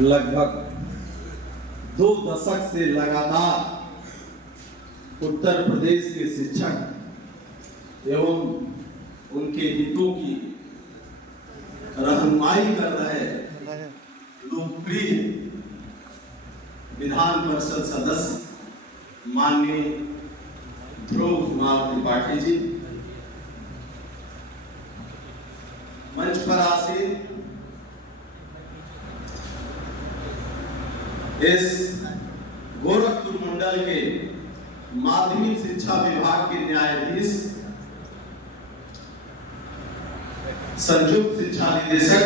लगभग 2 दशक से लगातार उत्तर प्रदेश के शिक्षक एवं उनके हितों की रहनुमाई कर रहे लोकप्रिय विधान परिषद सदस्य माननीय ध्रुव कुमार त्रिपाठी जी, मंच पर आसीन इस गोरखपुर मंडल के माध्यमिक शिक्षा विभाग के न्यायाधीश, संयुक्त शिक्षा निदेशक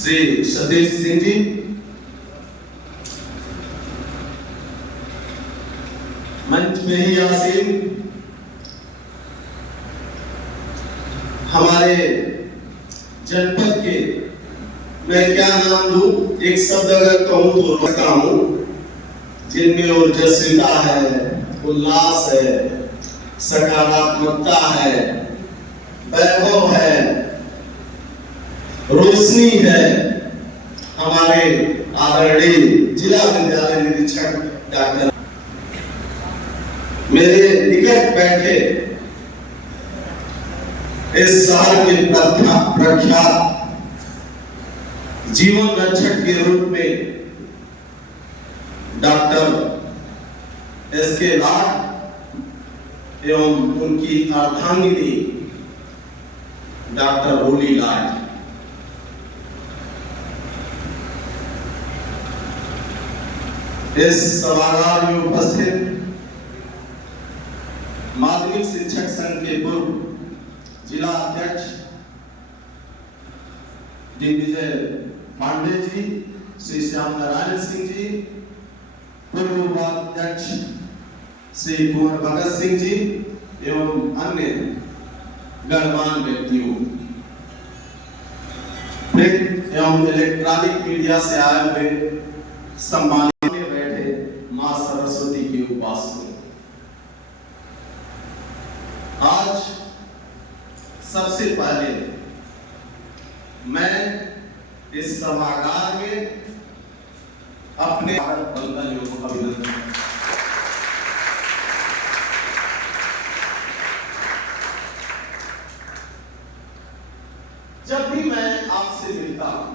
श्री सतीश सिंह जी, मंच में ही आसीन हमारे जनपद के, मैं क्या नाम लूं, एक शब्द अगर कहूं तो रखता हूं, जिनमें ऊर्जस्विता है, उल्लास है, सकारात्मकता है, वैभव है, रोशनी है। हमारे आदरणीय जिला विद्यालय निरीक्षक डॉक्टर मेरे निकट बैठे इस शहर के प्रख्यात जीवन रक्षक के रूप में डॉक्टर एस.के. लाड एवं उनकी अर्धांगिनी डॉक्टर रोली लाड, इस सभागार में उपस्थित माध्यमिक शिक्षक संघ के पूर्व जिला अध्यक्ष दिग्विजय पांडे जी, श्री श्याम नारायण सिंह जी, पूर्व उपाध्यक्ष श्री कुंवर भगत सिंह जी एवं अन्य गणमान्य व्यक्तियों, प्रिंट एवं इलेक्ट्रॉनिक मीडिया से आए हुए सम्मानित बैठे मां सरस्वती के उपासकों, आज सबसे पहले मैं इस सभागार में अपने बंधुओं को अभिनंदन। जब भी मैं आपसे मिलता हूं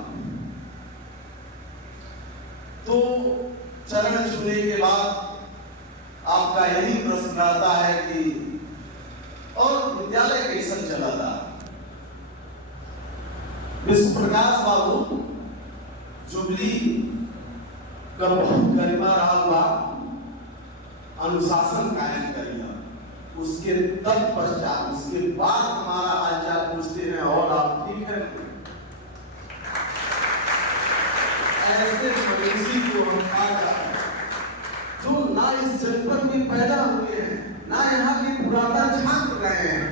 तो चरण छूने के बाद आपका यही प्रश्न आता है कि और विद्यालय कैसा चला था। विश्व प्रकाश बाबू जुबली का बहुत गरिमा रहा हुआ अनुशासन कायम करेगा, उसके तत्पश्चात उसके बाद हमारा हालचाल पूछते हैं और आप ठीक है। ऐसे स्वदेशी को हम आज जो ना इस जनपद में पैदा हुए हैं, ना यहाँ के पुरातन छात्र रहे हैं,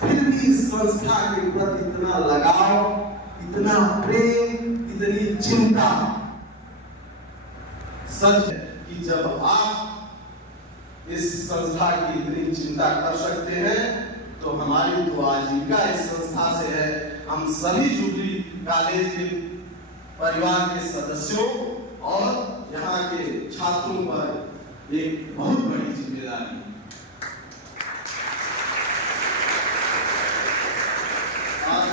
फिर भी इस संस्था के प्रति इतना लगाव, इतना प्रेम, इतनी चिंता। सच है कि जब आप इस संस्था की इतनी चिंता कर सकते हैं तो हमारी तो आजीविका इस संस्था से है। हम सभी जुबली कॉलेज के परिवार के सदस्यों और यहाँ के छात्रों पर एक बहुत बड़ी जिम्मेदारी। आज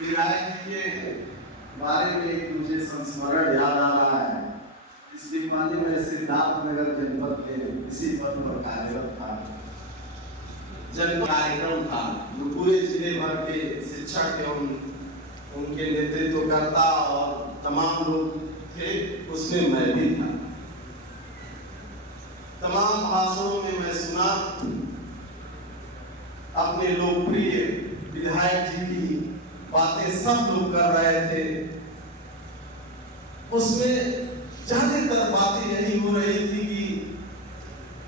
विधायक जी के बारे में एक मुझे संस्मरण याद आ रहा है। इसके बाद में सिद्धार्थनगर जनपद के इसी पद पर कार्यरत था। जनपद कार्यक्रम था जो पूरे जिले भर के शिक्षक एवं उनके नेतृत्व करता और तमाम लोग थे, उसमें मैं भी था। तमाम भाषणों में मैं सुना अपने लोकप्रिय विधायक जी की बातें सब लोग कर रहे थे। उसमें ज्यादातर बातें यही हो रही थी कि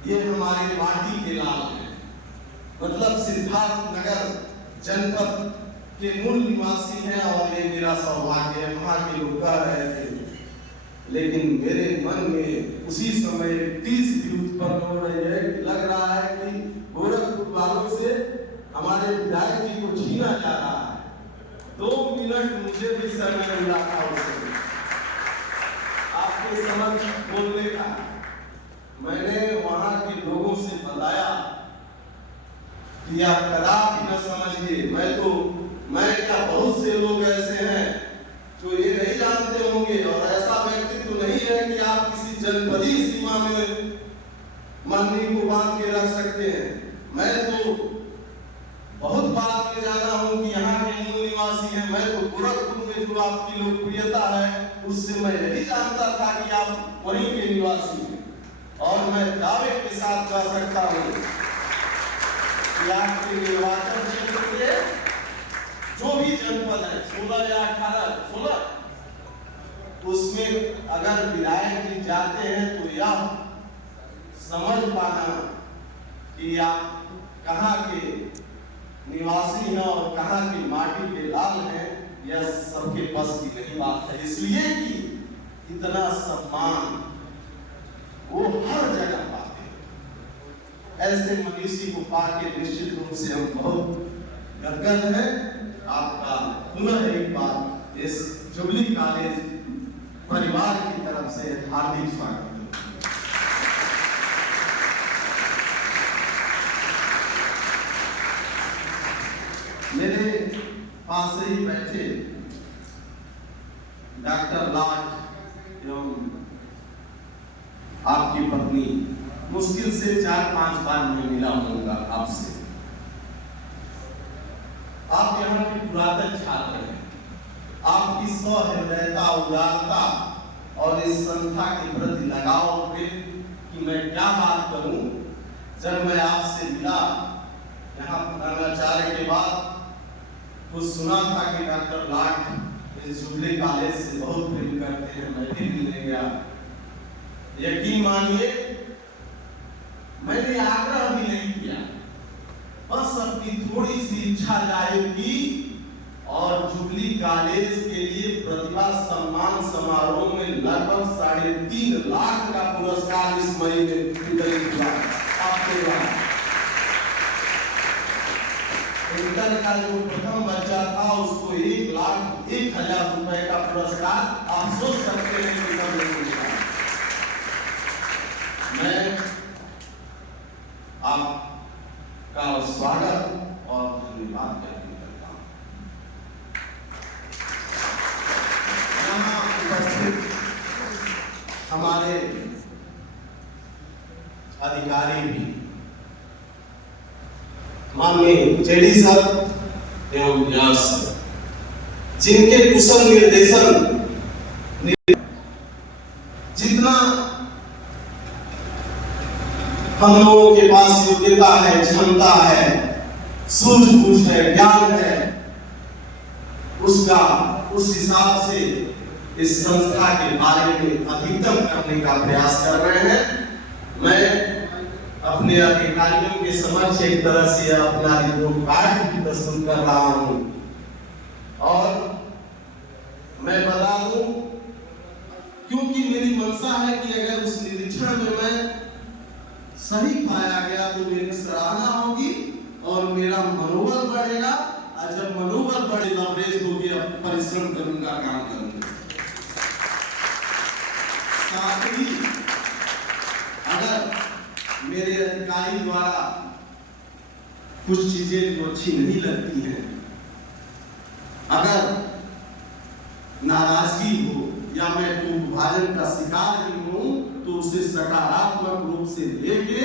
ये हमारे माटी के लाल हैं, मतलब सिद्धार्थनगर जनपद के मूल निवासी हैं और ये मेरा सौभाग्य है, वहां के लोग कह रहे थे। लेकिन मेरे मन में उसी समय टीस भी उत्पन्न हो रही है, लग रहा है कि गोरखपुर वालों से हमारे विधायक जी को छीना जा रहा है। 2 मिनट मुझे भी समय मिला था उससे आपके समझ बोलने का। मैंने वहां के लोगों से बताया कि आप कदापि न समझिए, मैं क्या बहुत से लोग ऐसे हैं जो ये नहीं जानते होंगे, और ऐसा व्यक्तित्व नहीं है कि आप किसी जनपदीय सीमा में मन्नी को बांध के रख सकते हैं। मैं तो बहुत बात में जाना हूं कि यहाँ के मूल निवासी हैं। मैं तो गोरखपुर में जो आपकी लोकप्रियता है उससे मैं यही जानता था कि आप वहीं के निवासी हैं, और मैं दावे के साथ कह सकता हूँ कि आपके निर्वाचन क्षेत्र के जो भी जनपद है 16 या 16 उसमें अगर विधायक जी जाते हैं तो यह समझ पाना कि आप कहाँ के निवासी हैं और कहाँ की माटी के लाल हैं, यह सबके बस की नहीं बात है। इसलिए कि इतना सम्मान वो हर जगह पाते हैं। ऐसे मनीषी को पाके निश्चित रूप से हम बहुत गदगद हैं। आपका पुनः एक बार इस जुबली कॉलेज परिवार की तरफ से हार्दिक स्वागत। मेरे पास ही बैठे डॉक्टर लाट एवं आपकी पत्नी, मुश्किल से 4-5 बार मैं मिला हूँगा आपसे। आप यहाँ के पुरातन छात्र हैं। आपकी सहृदयता, उदारता और इस संस्था के प्रति लगाव पे कि मैं क्या बात करूं। जब मैं आपसे मिला यहाँ प्रधानाचार्य के बाद, कुछ सुना था कि डॉक्टर लाट इस जुबली कॉलेज से बहुत प्रेम करते हैं, मैं भी मिलने गया। यकीन मानिए मैंने आग्रह भी नहीं किया, बस अपनी थोड़ी सी इच्छा जाहिर की और जुबली कॉलेज के लिए प्रतिभा सम्मान समारोह में लगभग 3.5 लाख का पुरस्कार इस महीने वितरित हुआ। आपके द्वारा इंटर का जो प्रथम बच्चा था उसको 1,01,000 रुपए का पुरस्कार, आप सोच सकते हैं कि कब मिला। मैं आपका स्वागत और धन्यवाद करता हूं। यहाँ उपस्थित हमारे अधिकारी भी, माननीय जेडी सर एवं व्यास सर, जिनके कुशल निर्देशन जितना हम लोगों के पास योग्यता है, क्षमता है, सूझबूझ है, ज्ञान है, उसका उस हिसाब से इस संस्था के बारे में अधिकतम करने का प्रयास कर रहे हैं। मैं अपने अधिकारियों के समक्ष एक तरह से अपना रिपोर्ट कार्ड भी प्रस्तुत कर रहा हूं, और मैं बता दूं क्योंकि मेरी मंशा है कि अगर उस निरीक्षण में मैं सही पाया गया तो मेरी सराहना होगी और मेरा मनोबल बढ़ेगा, और जब मनोबल बढ़े लवरेज होगी, अब परिश्रम करूंगा, काम करूंगा। साथ ही अगर मेरे अधिकारी द्वारा कुछ चीजें जो अच्छी नहीं लगती हैं, अगर नाराजगी हो या मैं विभाजन का शिकार भी हूं, तो उसे सकारात्मक रूप से लेके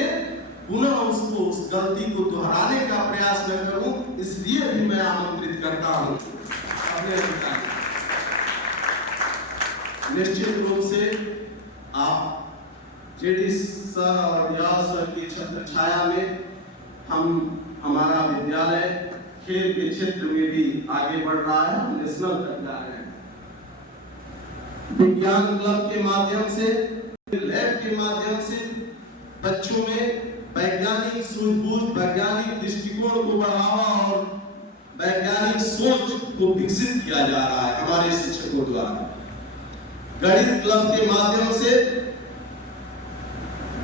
पुनः उसको उस गलती को दोहराने का प्रयास न करूं, इसलिए भी मैं आमंत्रित करता हूं अपने अधिकारी। निश्चित रूप से आप जेडी सर और व्यास सर की छत्र छाया में हमारा विद्यालय खेल के क्षेत्र में भी आगे बढ़ रहा है, हम नेशनल तक जा रहे हैं। विज्ञान क्लब के माध्यम से, लैब के माध्यम से बच्चों में वैज्ञानिक सूझबूझ, वैज्ञानिक दृष्टिकोण को बढ़ावा और वैज्ञानिक सोच को विकसित किया जा रहा है हमारे शिक्षकों द्वारा। गणित क्लब के माध्यम से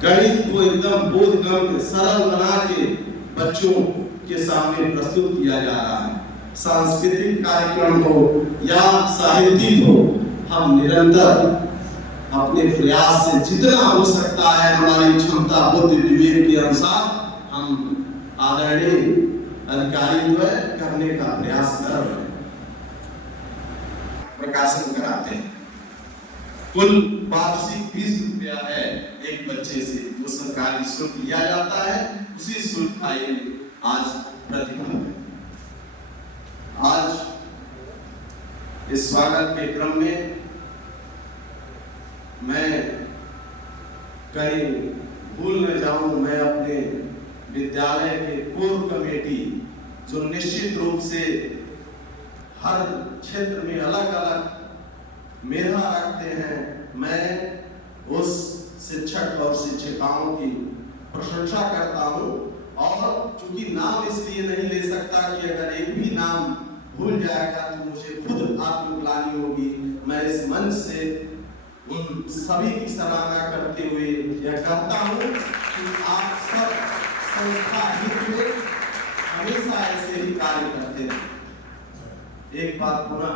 गणित को एकदम बोधगम्य, सरल बना के बच्चों के सामने प्रस्तुत किया जा रहा है। सांस्कृतिक कार्यक्रम हो या साहित्यिक हो, हम निरंतर अपने प्रयास से जितना हो सकता है हमारी क्षमता बुद्धि विवेक के अनुसार हम आदरणीय अधिकारी द्वय करने का प्रयास कर रहे हैं, प्रकाशन कराते हैं। कुल वार्षिक 20 रुपया है एक बच्चे से, जो सरकारी शुल्क लिया जाता है, उसी शुल्क का ये आज प्रतिबंध है। आज इस स्वागत के क्रम में मैं कहीं भूल न जाऊं, मैं अपने विद्यालय के कोर कमेटी जो निश्चित रूप से हर क्षेत्र में अलग अलग मेधा रखते हैं, मैं उस शिक्षक और शिक्षिकाओं की प्रशंसा करता हूं। और चूंकि नाम इसलिए नहीं ले सकता कि अगर एक भी नाम भूल जाएगा तो मुझे खुद आत्मग्लानि होगी। मैं इस मंच से उन सभी की सराहना करते हुए यह कहता हूं कि आप सब संस्था हित में हमेशा ऐसे ही कार्य करते हैं। एक बात पुनः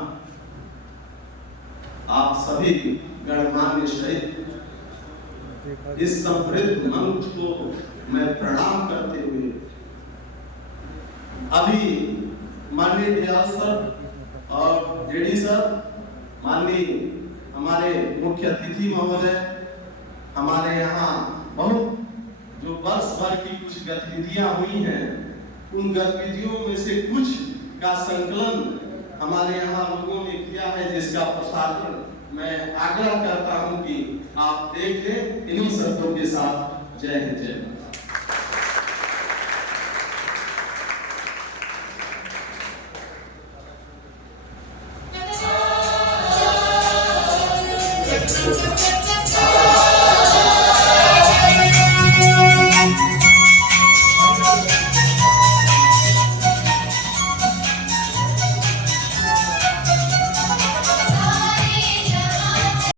आप सभी गणमान्य सहित इस समृद्ध मंच को मैं प्रणाम करते हुए अभी माननीय दयाल सर और जेडी सर, माननीय हमारे मुख्य अतिथि महोदय, हमारे यहाँ बहुत जो वर्ष भर की कुछ गतिविधियां हुई हैं, उन गतिविधियों में से कुछ का संकलन हमारे यहाँ लोगों ने किया है, जिसका प्रसारण मैं आग्रह करता हूं कि आप देख लें। इन्हीं शब्दों के साथ जय हिंद, जय भारत। Thank you.